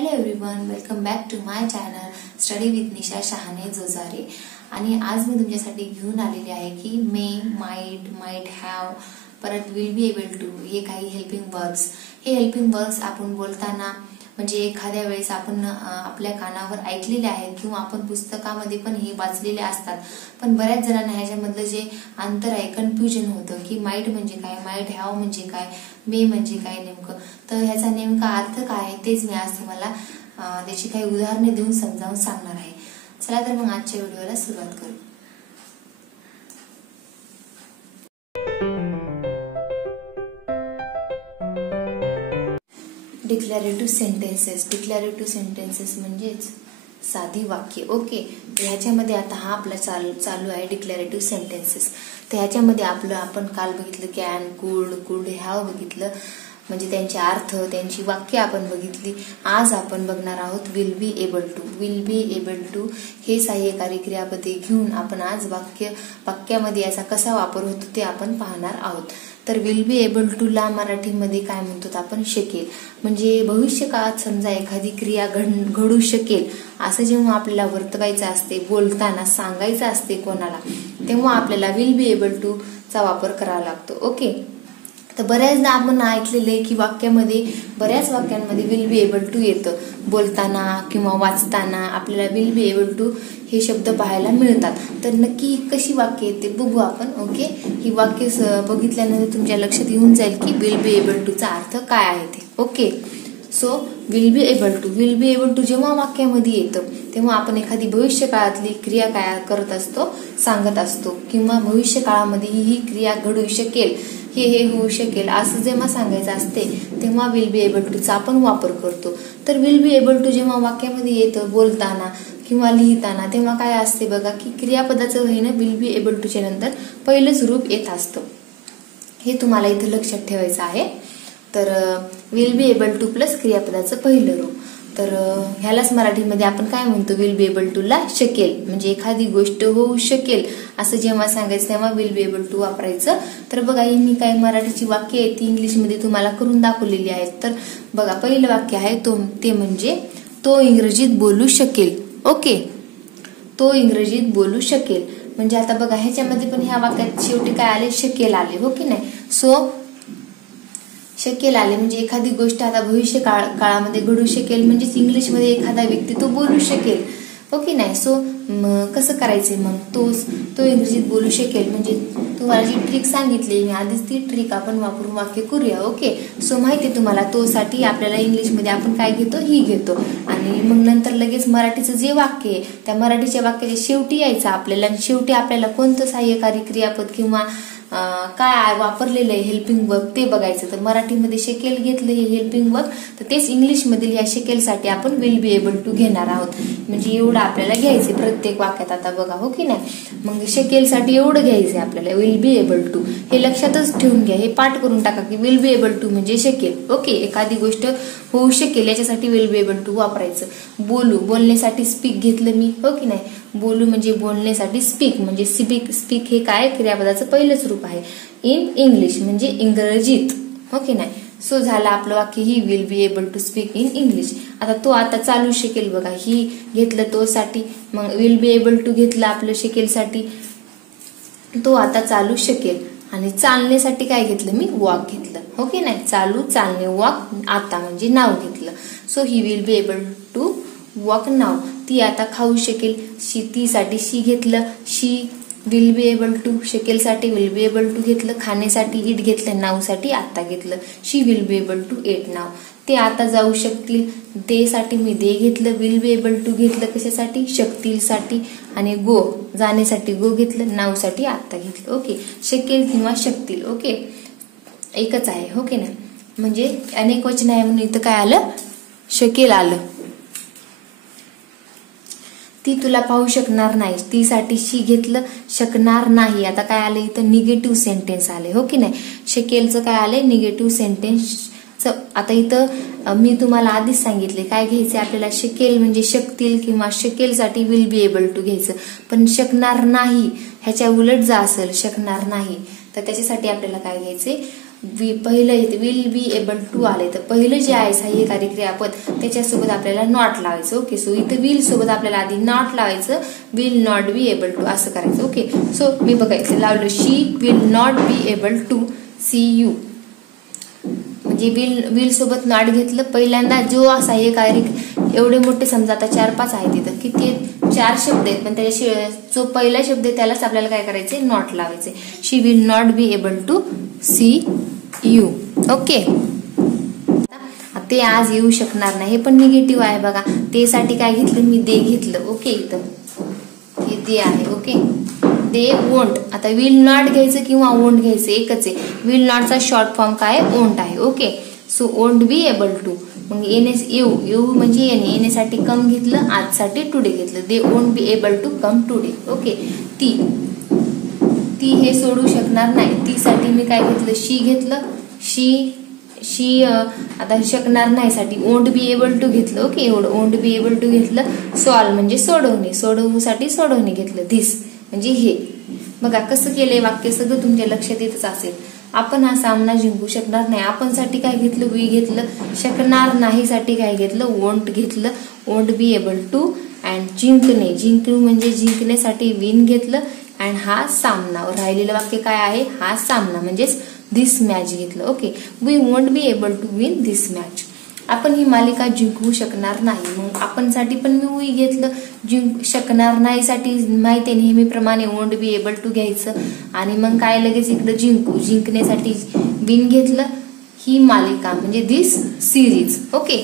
Hello everyone, welcome back to my channel study with Nisha Shahane Jojare. आणि आज मी तुमच्यासाठी घेऊन आलेली आहे की मे, माइट हॅव, परत विल बी एबल टू हे काही हेल्पिंग वर्ब्स. हे हेल्पिंग वर्ब्स आपण बोलताना म्हणजे एखाद्या वेळेस आपण आपल्या कानावर ऐकलेले आहेत किंवा आपण पुस्तकामध्ये पण हे वाचलेले असतात. पण बऱ्याच जणांना ह्याच्यामधलं जे अंतर आहे कन्फ्युजन होतं की माइट म्हणजे काय, माइट हॅव म्हणजे काय, मे म्हणजे काय नेमकं. तर ह्याचा नेमका अर्थ काय आहे तेच मी आज तुम्हाला त्याची काही उदाहरणे देऊन समजावून सांगणार आहे. चला तर मग आजच्या व्हिडिओला सुरुवात करू. डिक्लरेटिव्ह सेंटेन्सेस म्हणजेच साधी वाक्य. ओके, तर ह्याच्यामध्ये आता हा आपला चालू आहे डिक्लरेटिव्ह सेंटेन्सेस. तर ह्याच्यामध्ये आपण काल बघितलं कॅन, कुड हॅव बघितलं, म्हणजे त्यांचे अर्थ, त्यांची वाक्य आपण बघितली. आज आपण बघणार आहोत विल बी एबल टू हे सहाय्यकारी क्रियापदे घेऊन आपण आज वाक्यामध्ये याचा कसा वापर होतो ते आपण पाहणार आहोत. तर विल बी एबल टू ला मराठीमध्ये काय म्हणतो आपण शकेल. म्हणजे भविष्य काळात समजा एखादी क्रिया घडू शकेल असं जेव्हा आपल्याला वर्तवायचं असते, बोलताना सांगायचं असते कोणाला, तेव्हा आपल्याला विल बी एबल टू चा वापर करावा लागतो. ओके, तर बऱ्याचदा आपण ऐकलेलं आहे की बऱ्याच वाक्यांमध्ये विल बी एबल टू येतं. बोलताना किंवा वाचताना आपल्याला विल बी एबल टू हे शब्द पाहायला मिळतात. तर नक्की कशी वाक्य येते बघू आपण. ओके, ही वाक्य बघितल्यानंतर तुमच्या लक्षात येऊन जाईल की विल बी एबल टू चा अर्थ काय आहे ते. Okay, so will be able to जेव्हा वाक्यामध्ये येतं तेव्हा आपण एखादी भविष्य काळातली क्रिया काय करत असतो, सांगत असतो, किंवा भविष्य काळामध्ये ही क्रिया घडू शकेल, हे होऊ शकेल असं जेव्हा सांगायचं असते तेव्हा विल बी एबल टू चा आपण वापर करतो. तर विल बी एबल टू जेव्हा वाक्यामध्ये येतं बोलताना किंवा लिहिताना तेव्हा काय असते बघा की क्रियापदाचं होईना विल बी एबल टू च्या नंतर पहिलंच रूप येत असतं. हे तुम्हाला इथं लक्षात ठेवायचं आहे. तर will be able to plus क्रियापदाचं पहिलं रूप. तर ह्यालाच मराठीमध्ये आपण काय म्हणतो, विल बी एबल टू ला शकेल, म्हणजे एखादी गोष्ट होऊ शकेल असं जेव्हा सांगायचं तेव्हा विल बी एबल टू वापरायचं. तर बघा ही मी काही मराठीची वाक्य आहेत ती इंग्लिशमध्ये तुम्हाला करून दाखवलेली आहेत. तर बघा पहिलं वाक्य आहे ते म्हणजे तो इंग्रजीत बोलू शकेल. ओके, तो इंग्रजीत बोलू शकेल. म्हणजे आता बघा ह्याच्यामध्ये पण ह्या वाक्यात शेवटी काय आले, शकेल आले, हो की नाही. सो शकेल आले म्हणजे एखादी गोष्ट आता भविष्य काळामध्ये घडू शकेल, म्हणजेच इंग्लिशमध्ये एखादा व्यक्ती तो बोलू शकेल, हो की नाही. सो कसं करायचंय मग, तो इंग्रजीत बोलू शकेल म्हणजे तुम्हाला जी ट्रिक सांगितली मी आधीच ती ट्रिक आपण वापरून वाक्य करूया. ओके, सो माहिती आहे तुम्हाला तो साठी आपल्याला इंग्लिशमध्ये आपण काय घेतो, ही घेतो, आणि मग नंतर लगेच मराठीचं जे वाक्य आहे त्या मराठीच्या वाक्याच्या शेवटी यायचं आपल्याला, आणि शेवटी आपल्याला कोणतं सहाय्यकारी क्रियापद किंवा काय वापरलेलं आहे हेल्पिंग वर्ब ते बघायचं. तर मराठीमध्ये शकेल घेतलं हे हेल्पिंग वर्ब, तर तेच इंग्लिशमधील या शकेलसाठी आपण विल बी एबल टू घेणार आहोत. म्हणजे एवढं आपल्याला घ्यायचे प्रत्येक वाक्यात. आता बघा, हो की नाही, मग शकेलसाठी एवढं घ्यायचंय आपल्याला विल बी एबल टू. हे लक्षातच ठेवून घ्या, हे पाठ करून टाका की विल बी एबल टू म्हणजे शकेल. ओके, एखादी गोष्ट होऊ शकेल याच्यासाठी विल बी एबल टू वापरायचं. बोलण्यासाठी स्पीक घेतलं मी, हो की नाही. बोलू म्हणजे बोलण्यासाठी स्पीक, म्हणजे स्पीक हे काय क्रियापदाचं पहिलंच रूप आहे इन इंग्लिश म्हणजे इंग्रजीत, हो की नाही. सो झालं आपलं वाक्य he will be able to speak in English. आता तो आता चालू शकेल बघा, ही घेतलं तो साठी, मग विल बी एबल टू घेतलं आपलं शकेलसाठी, तो आता चालू शकेल. आणि चालण्यासाठी काय घेतलं मी, वॉक घेतलं, हो की नाही. चालू, चालणे, वॉक आता म्हणजे नाव घेतलं. So he will be able to walk नाव. ती आता खाऊ शकेल, ती साठी शी घेतलं, she will be able to. शकेलसाठी विल बी एबल टू घेतलं, खाण्यासाठी इट घेतलं, नावसाठी आता घेतलं, she will be able to ate नाव. ते आता जाऊ शकतील, ते साठी मी दे घेतलं, विल बी एबल टू घेतलं कशासाठी, शकतील साठी, आणि गो जाण्यासाठी गो घेतलं, नावसाठी आता घेतलं. ओके, शकेल किंवा शकतील, ओके एकच आहे, हो की नाही. म्हणजे अनेक वचन आहे म्हणून इथं काय आलं, शकेल आलं. ती तुला पाहू शकणार नाही, ती साठी शी घेतलं, शकणार नाही. आता काय आलं इथं, निगेटिव्ह सेंटेन्स आले, हो की नाही. शकेलचं काय आलंय, निगेटिव्ह सेंटेन्स. आता इथं मी तुम्हाला आधीच सांगितले काय घ्यायचे आपल्याला, शकेल म्हणजे शकतील किंवा शकेलसाठी विल बी एबल टू घ्यायचं. पण शकणार नाही ह्याच्या उलट जा असेल शकणार नाही, तर त्याच्यासाठी आपल्याला काय घ्यायचे, पहिलं इथे विल बी एबल टू आले तर पहिलं जे आहे सहाय्यकारी क्रियापद त्याच्यासोबत आपल्याला नॉट लावायचं. ओके, सो इथं विल सोबत आपल्याला आधी नॉट लावायचं, will not be able to असं करायचं. ओके, सो मी बघायचं लावलं she will not be able to see you, म्हणजे विल सोबत नॉट घेतलं. पहिल्यांदा जो सहाय्यकारी एवढे मोठे समजा आता 4-5 आहेत तिथं, किती 4 शब्द आहेत, पण त्याच्याशिवाय जो पहिला शब्द आहे त्यालाच आपल्याला काय करायचे नॉट लावायचे. She will not be able to see you. Okay, ते आज येऊ शकणार नाही, हे पण निगेटिव्ह आहे बघा. ते साठी काय घेतलं मी दे घेतलं. ओके, इथं हे दे आहे. Okay, they won't. आता विल नॉट घ्यायचं किंवा वोंट घ्यायचं एकच आहे. विल नॉटचा शॉर्ट फॉर्म काय वोंट आहे. Okay, so won't be able to. मग येऊ म्हणजे येण्यासाठी कम घेतलं, आजसाठी टुडे घेतलं. They won't be able to come today. Okay, ती हे सोडू शकणार नाही. ती साठी मी काय घेतलं शी घेतलं. शी आता शकणार नाही साठी वोंट बी एबल टू घेतलं. ओके, एवढं वोंट बी एबल टू घेतलं. सॉल्व म्हणजे सोडवणे, सोडवूसाठी सोडवणे घेतलं. धिस म्हणजे हे. बघा कसं केलंय वाक्य, सगळं तुमच्या लक्षात येतच असेल. आपण हा सामना जिंकू शकणार नाही, आपण साठी काय घेतलं वी घेतलं. शकणार नाही साठी काय घेतलं वोंट घेतलं. Won't be able to and जिंकणे म्हणजे जिंकण्यासाठी विन घेतलं. अँड हा सामना राहिलेलं वाक्य काय आहे, हा सामना म्हणजेच धिस मॅच घेतलं. Okay, we won't be able to win this match. आपण ही मालिका जिंकू शकणार नाही, मग आपण साठी पण मी वी घेतलं. जिंकू शकणार नाही साठी माहिती आहे नेहमीप्रमाणे वोंट बी एबल टू घ्यायचं आणि मग काय लगेच इकडे जिंकण्यासाठी विन घेतलं. ही मालिका म्हणजे धिस सिरीज. ओके,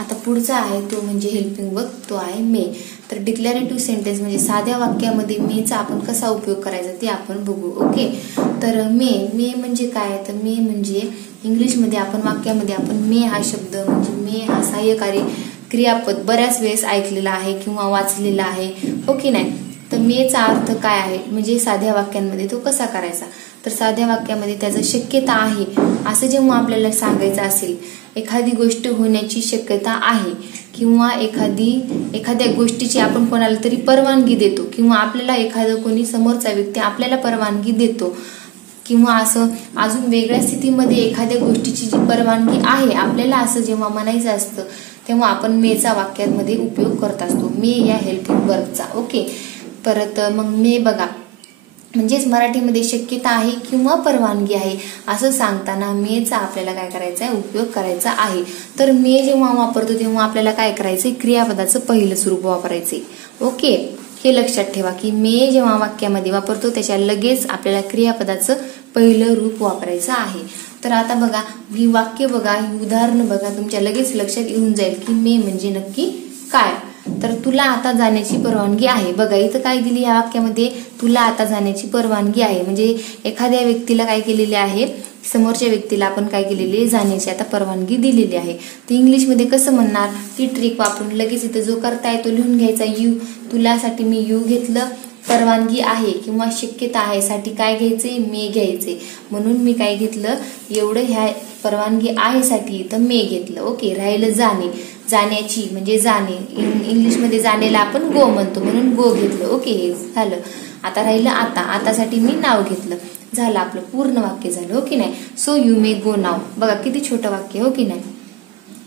आता पुढचा आहे तो म्हणजे हेल्पिंग वर्ब, तो आहे मे. तर डिक्लेरेटिव्ह सेंटेन्स म्हणजे साध्या वाक्यामध्ये मेचा आपण कसा उपयोग करायचा ते आपण बघू. ओके, तर मे म्हणजे काय, तर मे म्हणजे इंग्लिशमध्ये आपण वाक्यामध्ये आपण मे हा शब्द म्हणजे मे हा सहाय्यकारी क्रियापद बऱ्याच वेळेस ऐकलेला आहे किंवा वाचलेला आहे. ओके नाही, तर मेचा अर्थ काय आहे म्हणजे साध्या वाक्यांमध्ये तो कसा करायचा. तर साध्या वाक्यामध्ये त्याचं शक्यता आहे असं जेव्हा आपल्याला सांगायचं असेल, एखादी गोष्ट होण्याची शक्यता आहे किंवा एखाद्या गोष्टीची आपण कोणाला तरी परवानगी देतो किंवा आपल्याला एखादं कोणी समोरचा व्यक्ती आपल्याला परवानगी देतो किंवा असं अजून वेगळ्या स्थितीमध्ये एखाद्या गोष्टीची जी परवानगी आहे आपल्याला असं जेव्हा म्हणायचं असतं तेव्हा आपण मेचा वाक्यांमध्ये उपयोग करत असतो, मे या हेल्पिंग वर्बचा. ओके, परत मग मे बघा म्हणजेच मराठीमध्ये शक्यता आहे किंवा परवानगी आहे असं सांगताना मेचा आपल्याला काय करायचा आहे उपयोग करायचा आहे. तर मे जेव्हा वापरतो तेव्हा आपल्याला काय करायचंय क्रियापदाचं पहिलं स्वरूप वापरायचंय. ओके, हे लक्षात ठेवा की मे जेव्हा वाक्यामध्ये वापरतो त्याच्या लगेच आपल्याला क्रियापदाचं पहिलं रूप वापरायचं आहे. तर आता बघा ही वाक्य बघा, ही उदाहरणं बघा, तुमच्या लगेच लक्षात येऊन जाईल की मे म्हणजे नक्की काय. तर तुला आता जाण्याची परवानगी आहे. बघा इथं काय दिली या वाक्यामध्ये, तुला आता जाण्याची परवानगी आहे म्हणजे एखाद्या व्यक्तीला काय केलेले आहे, समोरच्या व्यक्तीला आपण काय केलेली जाण्याची आता परवानगी दिलेली आहे. तर इंग्लिशमध्ये कसं म्हणणार, ती ट्रिक वापरून लगेच इथं जो करताय तो लिहून घ्यायचा. तुलासाठी मी यू घेतलं. परवानगी आहे किंवा शक्यता आहे साठी काय घ्यायचे मे घ्यायचे. म्हणून मी काय घेतलं एवढं ह्या परवानगी आहे साठी इथं मे घेतलं. ओके, राहिलं जाण्याची म्हणजे जाणे, इंग्लिशमध्ये जाणेला आपण गो म्हणतो म्हणून गो घेतलं. ओके, हे झालं. आता राहिलं आतासाठी मी नाव घेतलं. झालं आपलं पूर्ण वाक्य झालं. ओके नाही, सो यू मे गो नाव. बघा किती छोटं वाक्य. ओके नाही,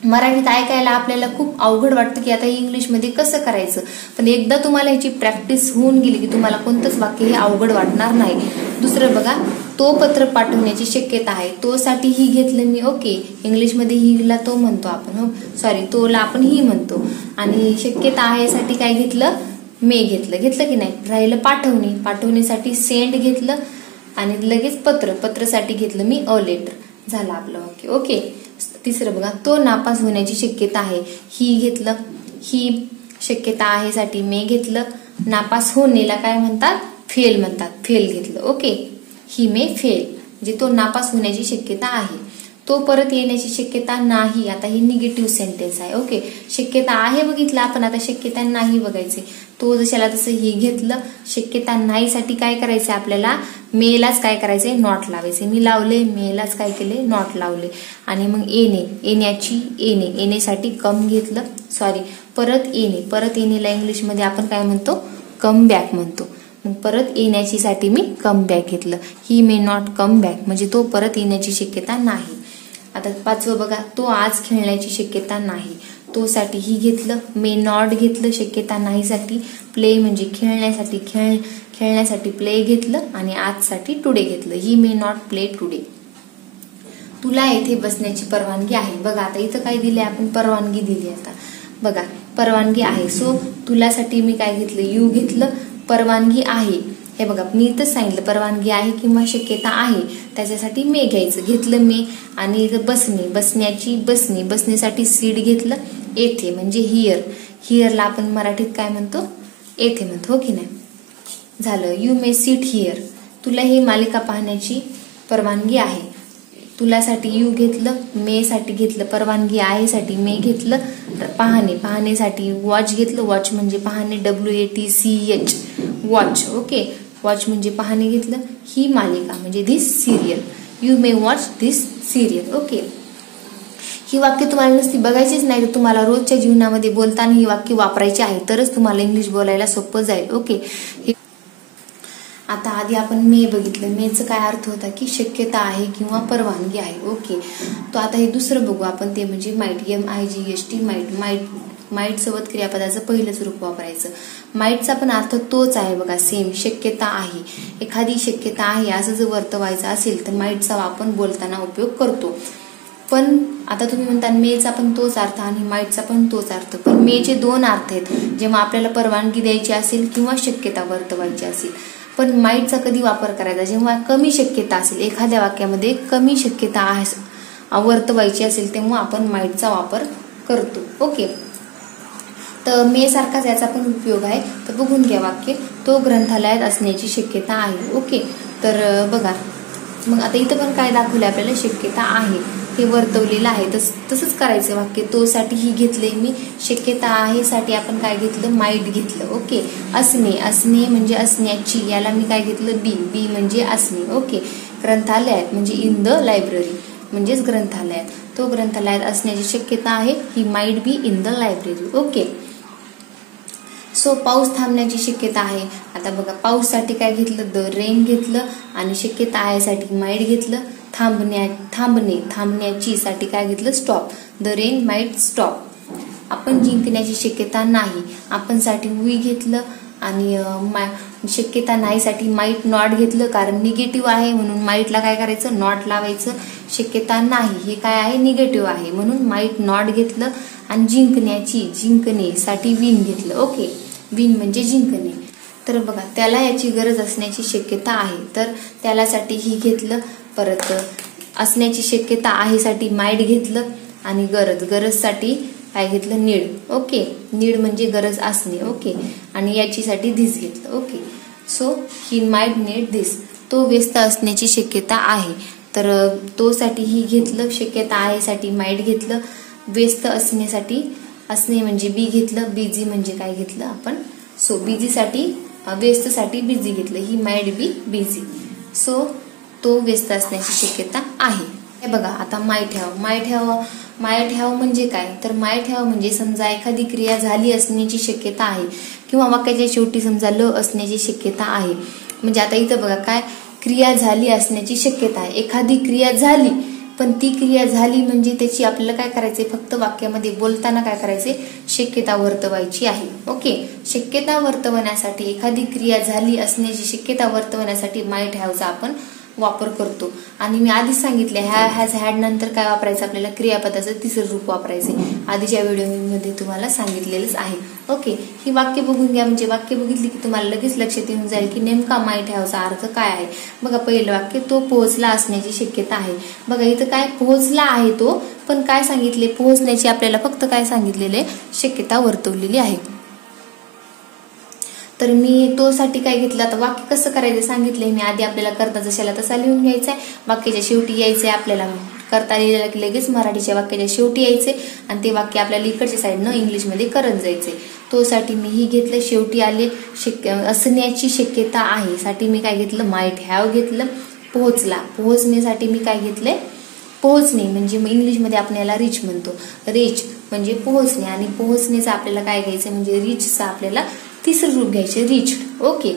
मराठीत ऐकायला आपल्याला खूप अवघड वाटतं की आता इंग्लिशमध्ये कसं करायचं, पण एकदा तुम्हाला ह्याची प्रॅक्टिस होऊन गेली की तुम्हाला कोणतंच वाक्य हे अवघड वाटणार नाही. दुसरं बघा, तो पत्र पाठवण्याची शक्यता आहे. तो साठी ही घेतलं मी. ओके, इंग्लिशमध्ये हिला तो म्हणतो आपण, हो सॉरी तोला आपण ही म्हणतो. आणि शक्यता आहे साठी काय घेतलं मे घेतलं की नाही. राहिलं पाठवण्यासाठी सेंड घेतलं आणि लगेच पत्रसाठी घेतलं मी अ लेटर. झालं आपलं वाक्य. ओके, तिसरं बघा, तो नापास होण्याची शक्यता आहे. ही घेतलं, ही शक्यता आहे साठी मे घेतलं. नापास होण्याला काय म्हणतात फेल म्हणतात, फेल घेतलं. ओके, ही मे फेल म्हणजे तो नापास होण्याची शक्यता आहे. तो परत येण्याची शक्यता नाही. आता ही निगेटिव्ह सेंटेन्स आहे. ओके, शक्यता आहे बघितलं आपण, आता शक्यता नाही बघायचे. तो जशाला तसं ही घेतलं. शक्यता नाही साठी काय करायचं आपल्याला मेलाच काय करायचंय नॉट लावायचे. मी लावले, मेलाच काय केले नॉट लावले. आणि मग येण्यासाठी कम घेतलं. परत येणेला इंग्लिशमध्ये आपण काय म्हणतो कम बॅक म्हणतो. मग परत येण्याची साठी मी कम बॅक घेतलं. ही मे नॉट कम बॅक म्हणजे तो परत येण्याची शक्यता नाही. आता 5वं बघा, तो आज खेळण्याची शक्यता नाही. तो साठी ही घेतलं, मे नॉट घेतलं शक्यता नाही साठी, प्ले म्हणजे खेळण्यासाठी प्ले घेतलं आणि आजसाठी टुडे घेतलं. ही मे नॉट प्ले टुडे. तुला येथे बसण्याची परवानगी आहे. बघा आता इथं काय दिले आपण, परवानगी दिली. आता बघा परवानगी आहे. सो तुलासाठी मी काय घेतलं, यू घेतलं. परवानगी आहे, हे बघा मी इथंच सांगितलं परवानगी आहे किंवा शक्यता आहे, त्याच्यासाठी मे घ्यायचं. घेतलं मे. आणि इथं बसण्यासाठी सीड घेतलं. येथे म्हणजे हिअर. हिअरला आपण मराठीत काय म्हणतो, येथे म्हणतो, हो की नाही. झालं. You may sit here. तुला ही मालिका पाहण्याची परवानगी आहे. तुलासाठी यू घेतलं, मे साठी घेतलं, परवानगी आहे साठी मे घेतलं. पाहण्यासाठी वॉच घेतलं. वॉच म्हणजे पाहणे, WATCH वॉच. ओके, वॉच म्हणजे पाहणे घेतलं. ही मालिका म्हणजे this serial. You may watch this serial. Okay, ही वाक्य तुम्हाला नुसती बघायचीच नाही, तर तुम्हाला रोजच्या जीवनामध्ये बोलताना ही वाक्य वापरायची आहे, तरच तुम्हाला इंग्लिश बोलायला सोपं जाईल. ओके, आता आधी आपण मे बघितलं. मेचा काय अर्थ होता की शक्यता आहे किंवा परवानगी आहे. ओके, तो आता हे दुसरं बघू आपण, ते म्हणजे माईट. MIGHT might. माईट सोबत क्रियापदाचं पहिलंच रूप वापरायचं. माईटचा पण अर्थ तोच आहे बघा, सेम. शक्यता आहे, एखादी शक्यता आहे असं जर वर्तवायचं असेल तर माईटचा आपण बोलताना उपयोग करतो. पण आता तुम्ही म्हणता मेचा पण तोच अर्थ आणि माईटचा पण तोच अर्थ. पण मेचे 2 अर्थ आहेत, जेव्हा आपल्याला परवानगी द्यायची असेल किंवा शक्यता वर्तवायची असेल. पण माईटचा कधी वापर करायचा, जेव्हा कमी शक्यता असेल, एखाद्या वाक्यामध्ये कमी शक्यता वर्तवायची असेल तेव्हा आपण माईटचा वापर करतो. ओके, तर मे सारखाच याचा पण उपयोग आहे. तर बघून घ्या वाक्य. तो ग्रंथालयात असण्याची शक्यता आहे. ओके, तर बघा मग आता इथं पण काय दाखवलं आपल्याला, शक्यता आहे हे वर्तवलेलं आहे. तसंच करायचं वाक्य. तो साठी ही घेतले मी, शक्यता आहे साठी आपण काय घेतलं, माईट घेतलं. ओके, असणे म्हणजे असण्याची, याला मी काय घेतलं, बी म्हणजे असणे. ओके, ग्रंथालयात म्हणजे इन द लायब्ररी म्हणजेच ग्रंथालयात. तो ग्रंथालयात असण्याची शक्यता आहे, he might be in the library. Okay, so पाऊस थांबण्याची शक्यता आहे. आता बघा पाऊससाठी काय घेतलं, द रेन घेतलं आणि शक्यता आहे साठी माईट घेतलं. थांबण्याची साठी काय घेतलं, stop. The rain might stop. आपण जिंकण्याची शक्यता नाही, आपण साठी वी घेतलं आणि शक्यता नाही साठी माईट नॉट घेतलं, कारण निगेटिव्ह आहे म्हणून माईटला काय करायचं, नॉट लावायचं. शक्यता नाही हे काय आहे, निगेटिव्ह आहे म्हणून माईट नॉट घेतलं. आणि जिंकणे साठी विन घेतलं. ओके, विन म्हणजे जिंकणे. तर बघा त्याला याची गरज असण्याची शक्यता आहे, तर त्यालासाठी ही घेतलं. परत असण्याची शक्यता आहे साठी माईट घेतलं आणि गरजसाठी काय घेतलं, नीड. ओके, नीड म्हणजे गरज असणे. ओके, आणि याचीसाठी धिस घेतलं. Okay, so he might need this. तो व्यस्त असण्याची शक्यता आहे, तर तो साठी ही घेतलं. शक्यता आहे साठी माईट घेतलं. व्यस्त असणे म्हणजे बी घेतलं. बिझी म्हणजे काय घेतलं आपण, सो बिझी साठी व्यस्त साठी बिझी घेतलं. ही माईट बी बिझी. सो तो व्यस्त असण्याची शक्यता आहे. हे बघा आता माईट हॅव म्हणजे काय, तर माईट हॅव म्हणजे समजा एखादी क्रिया झाली असण्याची शक्यता आहे किंवा वाक्याच्या शेवटी समजा ल असण्याची शक्यता आहे. म्हणजे आता इथं बघा काय, क्रिया झाली असण्याची शक्यता आहे. एखादी क्रिया झाली, पण ती क्रिया झाली म्हणजे त्याची आपल्याला काय करायचे, फक्त वाक्यामध्ये बोलताना काय करायचे, शक्यता वर्तवायची आहे. ओके, शक्यता वर्तवण्यासाठी, एखादी क्रिया झाली असण्याची शक्यता वर्तवण्यासाठी माईट हॅवचा आपण वापर करतो. आणि मी आधीच सांगितले हॅज हॅड नंतर काय वापरायचं, आपल्याला क्रियापदाचं तिसरं रूप वापरायचे. आधीच्या व्हिडिओमध्ये तुम्हाला सांगितलेलंच आहे. ओके, ही वाक्य बघून घ्या. म्हणजे वाक्य बघितली की तुम्हाला लगेच लक्षात येऊन जाईल की नेमका माईट हॅवचा अर्थ काय आहे. बघा पहिलं वाक्य, तो पोहोचला असण्याची शक्यता आहे. बघा इथं काय, पोहोचला आहे तो, पण काय सांगितले, पोहोचण्याची आपल्याला फक्त काय सांगितलेले, शक्यता वर्तवलेली आहे. तर मी तो साठी काय घेतलं. आता वाक्य कसं करायचं सांगितलंय मी आधी, आपल्याला करता जशाला तसा लिहून घ्यायचंय. वाक्याच्या शेवटी यायचंय आपल्याला, करता लिहिलेलं की लगेच मराठीच्या वाक्याच्या शेवटी यायचे आणि ते वाक्य आपल्याला इकडच्या साईडनं इंग्लिशमध्ये करत जायचे. तो साठी मी ही घेतलं. शेवटी आले असण्याची शक्यता आहे साठी मी काय घेतलं, माईट हॅव घेतलं. पोहोचण्यासाठी मी काय घेतलंय, पोहोचणे म्हणजे इंग्लिशमध्ये आपण याला रीच म्हणतो. रीच म्हणजे पोहोचणे आणि पोहोचण्याचं आपल्याला काय घ्यायचं म्हणजे रीचचा आपल्याला तिसरं रूप घ्यायचे, रीच्ड. ओके,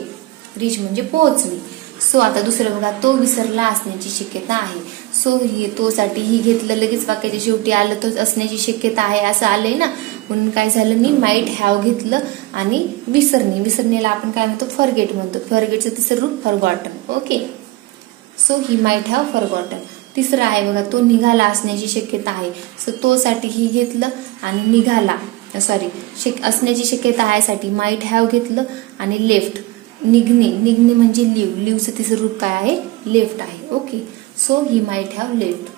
रीच म्हणजे पोहोचली. सो आता दुसरं बघा, तो विसरला असण्याची शक्यता आहे. सो तो साठी ही घेतलं, लगेच वाक्याच्या शेवटी आलं तो असण्याची शक्यता आहे असं आलंय ना, म्हणून काय झालं, मी माईट हॅव घेतलं आणि विसरण्याला आपण काय म्हणतो, फॉरगेट म्हणतो. फॉरगेटचं तिसरं रूप forgotten. Okay, so he might have forgotten. तिसरं आहे बघा, तो निघाला असण्याची शक्यता आहे. सो तो साठी ही घेतलं आणि निघाला असण्याची शक्यता आहे साठी माईट हॅव घेतलं आणि लेफ्ट. निघणे म्हणजे लिव्हचं तिसरं रूप काय आहे, लेफ्ट आहे. Okay, so he might have left.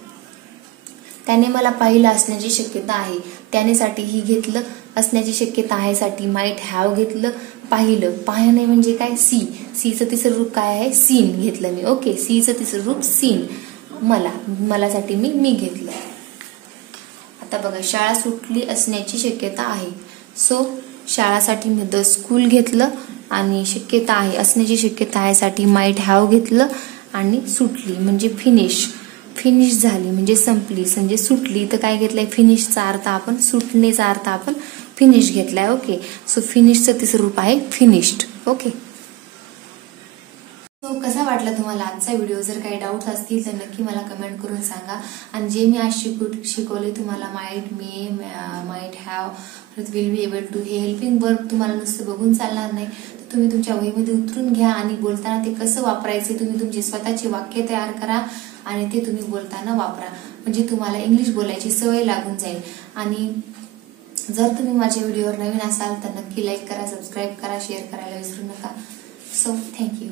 त्याने मला पाहिलं असण्याची शक्यता आहे. त्याने साठी ही घेतलं, असण्याची शक्यता आहे साठी माईट हॅव घेतलं. पाहणे म्हणजे काय, सीचं तिसरं रूप काय आहे, सीन घेतलं मी. ओके, सीचं तिसरं रूप सीन. मला साठी मी घेतलं. आता बघा, शाळा सुटली असण्याची शक्यता आहे. सो शाळासाठी मी द स्कूल घेतलं आणि शक्यता आहे असण्याची शक्यता आहे साठी माईट हॅव घेतलं आणि सुटली म्हणजे फिनिश झाली म्हणजे संपली, म्हणजे सुटली तर काय घेतलंय, फिनिशचा अर्थ आपण, सुटण्याचा अर्थ आपण फिनिश घेतलाय. ओके, सो फिनिशचं तिसरं रूप आहे फिनिश्ड. ओके, सो कसा वाटला तुम्हाला आजचा व्हिडिओ? जर काही डाऊट्स असतील तर नक्की मला कमेंट करून सांगा. आणि जे मी आज शिकवले तुम्हाला, might have, will be able to, हे हेल्पिंग वर्ब तुम्हाला नुसतं बघून चालणार नाही, तर तुम्ही तुमच्या वहीमध्ये उतरून घ्या आणि बोलताना ते कसं वापरायचे, तुम्ही तुमची स्वतःची वाक्य तयार करा आणि ते तुम्ही बोलताना वापरा, म्हणजे तुम्हाला इंग्लिश बोलायची सवय लागून जाईल. आणि जर तुम्ही माझ्या व्हिडिओवर नवीन असाल तर नक्की लाईक करा, सबस्क्राईब करा, शेअर करायला विसरू नका. So thank you.